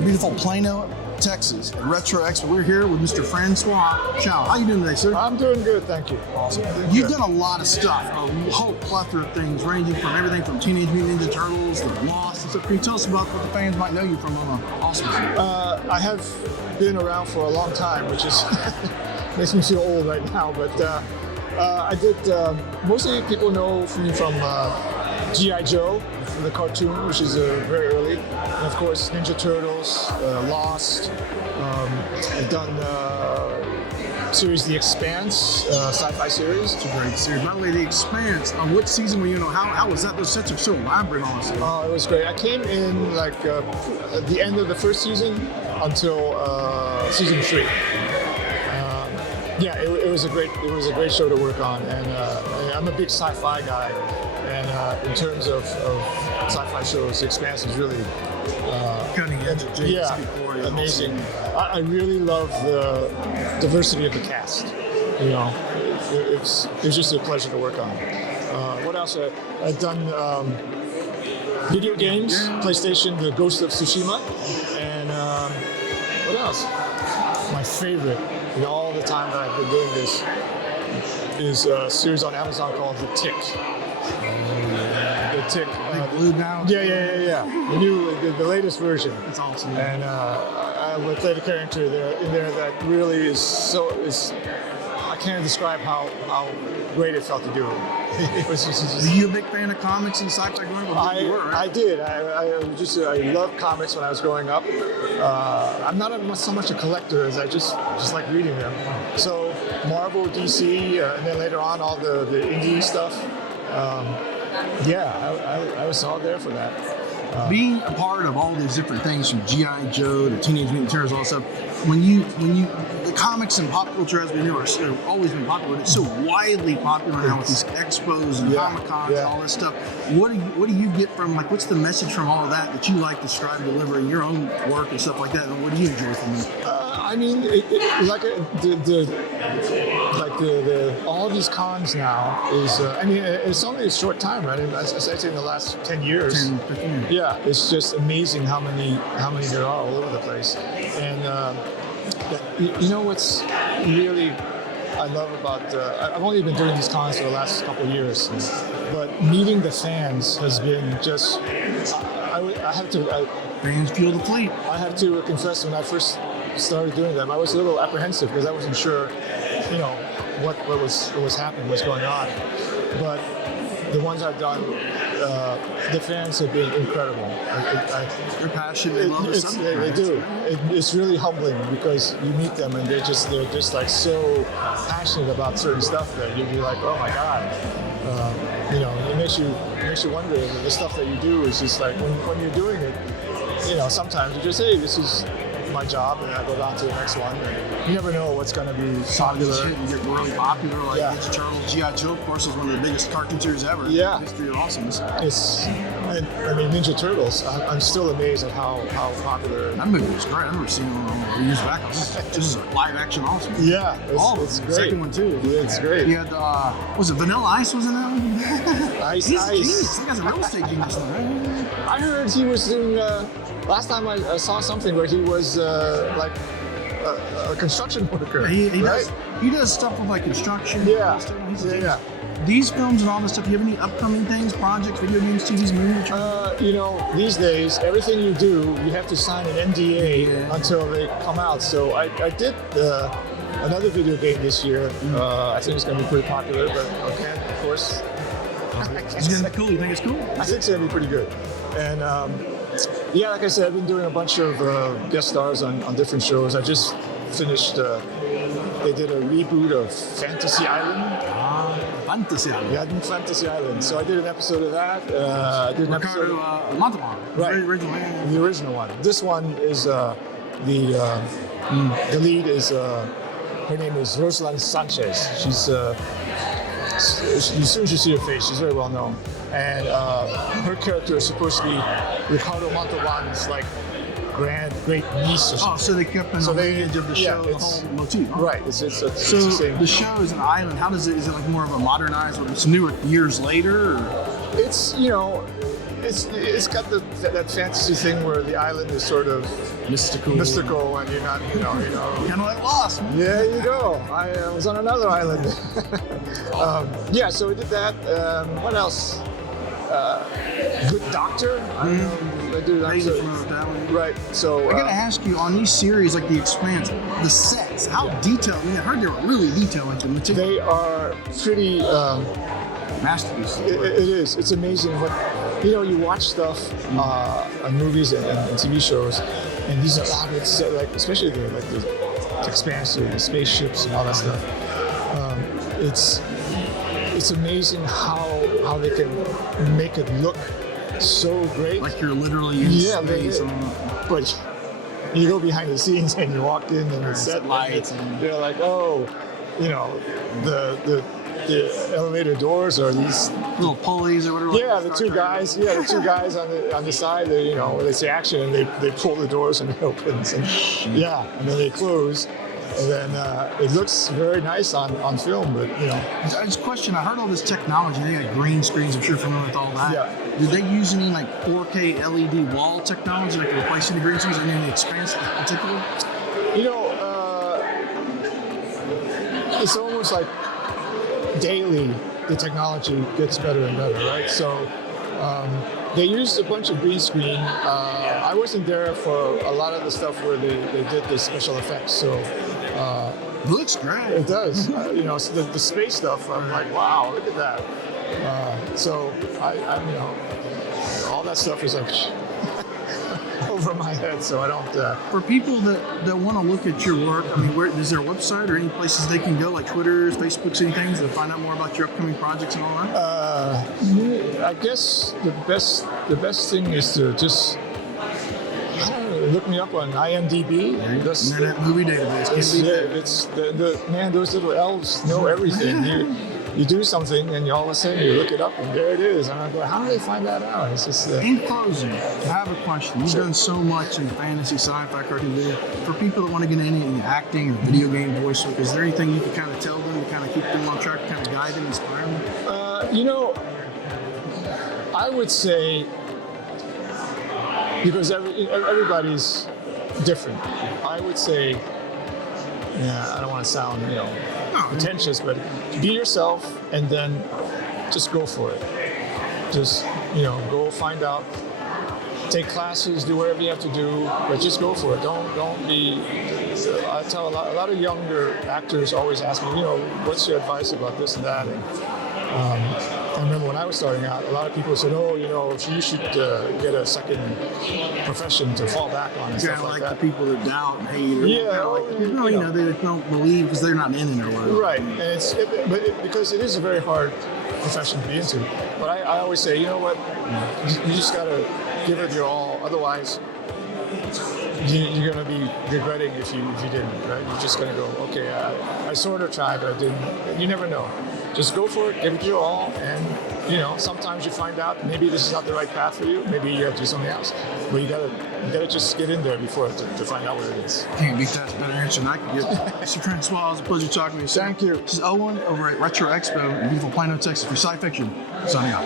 in beautiful Plano, Texas, at Retro Expo. We're here with Mr. François Chau. How you doing today, sir? I'm doing good, thank you. Awesome. You've done a lot of stuff, a whole plethora of things, ranging from everything from Teenage Mutant Ninja Turtles to Lost and stuff. Can you tell us about what the fans might know you from on Awesome? I have been around for a long time, which is makes me feel old right now, but I did, mostly people know me from G.I. Joe, the cartoon, which is very early, and of course Ninja Turtles, Lost. I've done series The Expanse, sci-fi series. It's a great series. By the way, The Expanse, on which season were you in? How was that? Those sets are so elaborate, honestly. Oh, it was great. I came in like at the end of the first season until season 3. Yeah, it was a great show to work on, and I'm a big sci-fi guy, and in terms of sci-fi shows, The Expanse is really Cutting edge of amazing. I really love the diversity of the cast. You know, it was just a pleasure to work on. What else? I've done video games, PlayStation, The Ghost of Tsushima, and what else? My favorite in all the time that I've been doing this is a series on Amazon called The Tick. The Tick. Blue now? Yeah. The latest version. That's awesome. And I would play the character in there that really is I can't describe how great it felt to do it. It was just, were you a big fan of comics and sci-fi growing up? I did. I loved comics when I was growing up. I'm not so much a collector as I just like reading them. So Marvel, DC, and then later on all the indie stuff. I was all there for that. Being a part of all these different things from G.I. Joe to Teenage Mutant Turtles, all that stuff, when you the comics and pop culture as we knew are always been popular, but it's so widely popular now with these expos and Comic-Cons and all this stuff. What do you get from, like, what's the message from all of that you like to strive to deliver in your own work and stuff like that? And what do you enjoy from it? I mean, all these cons now is, it's only a short time, right? As I say, in the last 10 years. 10, 15 years. Yeah, it's just amazing how many there are all over the place. And you know what's really I love about, I've only been doing these cons for the last couple of years, but meeting the fans has been just, I have to... Fans fuel the fleet. I have to confess, when I first started doing them, I was a little apprehensive because I wasn't sure, what was happening, what's going on. But the ones I've done, the fans have been incredible. They're passionate. They love the subject. They do. It's really humbling because you meet them and they're just like so passionate about certain stuff that you'd be like, oh my God. It makes you wonder if the stuff that you do is just like when you're doing it. Sometimes you just say, this is my job, and I go down to the next one. And you never know what's going to be popular. You get really popular, like Ninja Turtles. G.I. Joe, of course, is one of the biggest cartoon series ever. Yeah. In the history of awesomeness. Ninja Turtles, I'm still amazed at how popular. That movie was great. I remember seeing it years back. This is a live action awesome. Yeah, it's great. The second one, too. Yeah, it's great. He had, was it Vanilla Ice was in that one? Ice. He's a genius. He guy's a real estate genius now, right? I heard he was doing, last time I saw something where he was like a construction worker. He right? does stuff with like construction. Yeah. Yeah. These films and all this stuff, do you have any upcoming things, projects, video games, TVs, movies? These days, everything you do, you have to sign an NDA until they come out. So I did another video game this year. I think it's going to be pretty popular, but again, of course. It's going to be cool. You think it's cool? I think it's going to be pretty good. And like I said, I've been doing a bunch of guest stars on different shows. I just finished, they did a reboot of Fantasy Island. Fantasy Island. Yeah, I did Fantasy Island. So I did an episode of that. I did an episode of Montalban. Right. The original one. This one is the lead is her name is Rosalind Sanchez. She's as soon as you see her face, she's very well known. And her character is supposed to be Ricardo Montalban's like great niece or something. Oh, so they kept in the lineage of the show, the whole motif. Huh? Right. It's so the same. The show is an island. How does it? Is it like more of a modernized, or it's newer years later? Or? It's it's got that fantasy thing where the island is sort of mystical, and you're not, you know. Kind of like Lost. Man. Yeah, you go. I was on another island. Yeah, so we did that. What else? Good Doctor. I do that. So, That one. right. So I gotta ask you, on these series like The Expanse, the sets, how detailed? I mean, I heard they were really detailed, like the material. they are pretty. Masterpiece. It is. It's amazing what you watch stuff on movies and TV shows, and these elaborate set, like especially the Expanse, the spaceships and all that stuff. It's amazing how they can make it look so great. Like you're literally in space. But you go behind the scenes and you walk in and it's set lights, and you're like, oh, the elevator doors are these little pulleys or whatever. Yeah, the two guys on the side. Where they say action, and they pull the doors and it opens, and and then they close, and then it looks very nice on film. But I just question. I heard all this technology. They got green screens. I'm sure you're familiar with all that. Yeah. Did they use any like 4K LED wall technology, like replacing the green screens, and then the Expanse in particular? It's almost like daily the technology gets better and better, right? So they used a bunch of green screen. I wasn't there for a lot of the stuff where they did the special effects, so It looks great. it does. So the space stuff, I'm like, wow, look at that. So I all that stuff is like over my head, so I don't. For people that want to look at your work, I mean, is there a website or any places they can go, like Twitter, Facebooks, any things to find out more about your upcoming projects and all that? I guess the best thing is to just look me up on IMDb. Internet Movie Database. It's man, those little elves know everything. You do something, and all of a sudden you look it up, and there it is. And I go, how do they find that out? It's just. In closing, I have a question. You've done so much in fantasy, sci-fi, cartoon, video. For people that want to get into acting or video game voiceover, is there anything you can kind of tell them to kind of keep them on track, kind of guide them, inspire them? I would say, because everybody's different, I would say, I don't want to sound, pretentious, but be yourself and then just go for it. Just, go find out, take classes, do whatever you have to do, but just go for it. Don't be. I tell a lot of younger actors always ask me, what's your advice about this and that? And I remember when I was starting out, a lot of people said, "Oh, you should get a second profession to fall back on." And stuff like that. The people that doubt and hate. Or they don't believe because they're not in it or whatever. Right, and because it is a very hard profession to be into. But I always say, you know what, you just gotta give it your all. Otherwise, you're gonna be regretting if you didn't. Right? You're just gonna go, okay, I sort of tried, but I didn't. You never know. Just go for it, give it your all, and sometimes you find out maybe this is not the right path for you. Maybe you have to do something else. But you gotta just get in there before to find out what it is. Can't beat that. Better answer than I could get. Mr. François, it was a pleasure talking to you. Thank you. This is Owen over at Retro Expo in beautiful Plano, Texas for Sci Fiction. Signing off.